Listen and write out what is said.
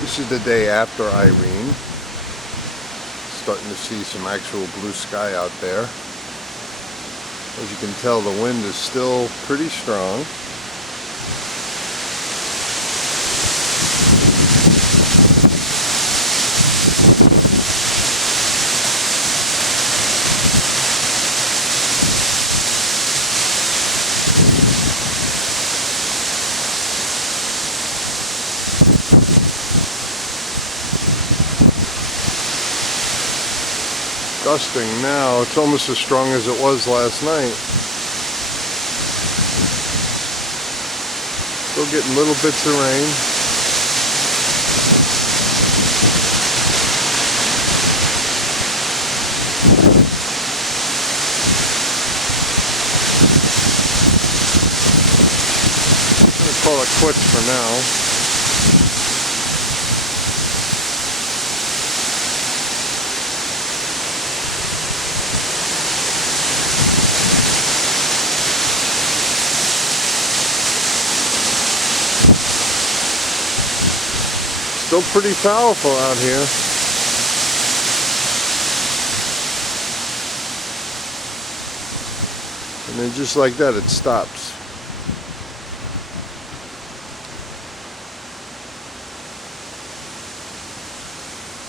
This is the day after Irene. Starting to see some actual blue sky out there. As you can tell, the wind is still pretty strong. Gusting now. It's almost as strong as it was last night. Still getting little bits of rain. I'm gonna call it quits for now. Still pretty powerful out here. And then just like that, it stops.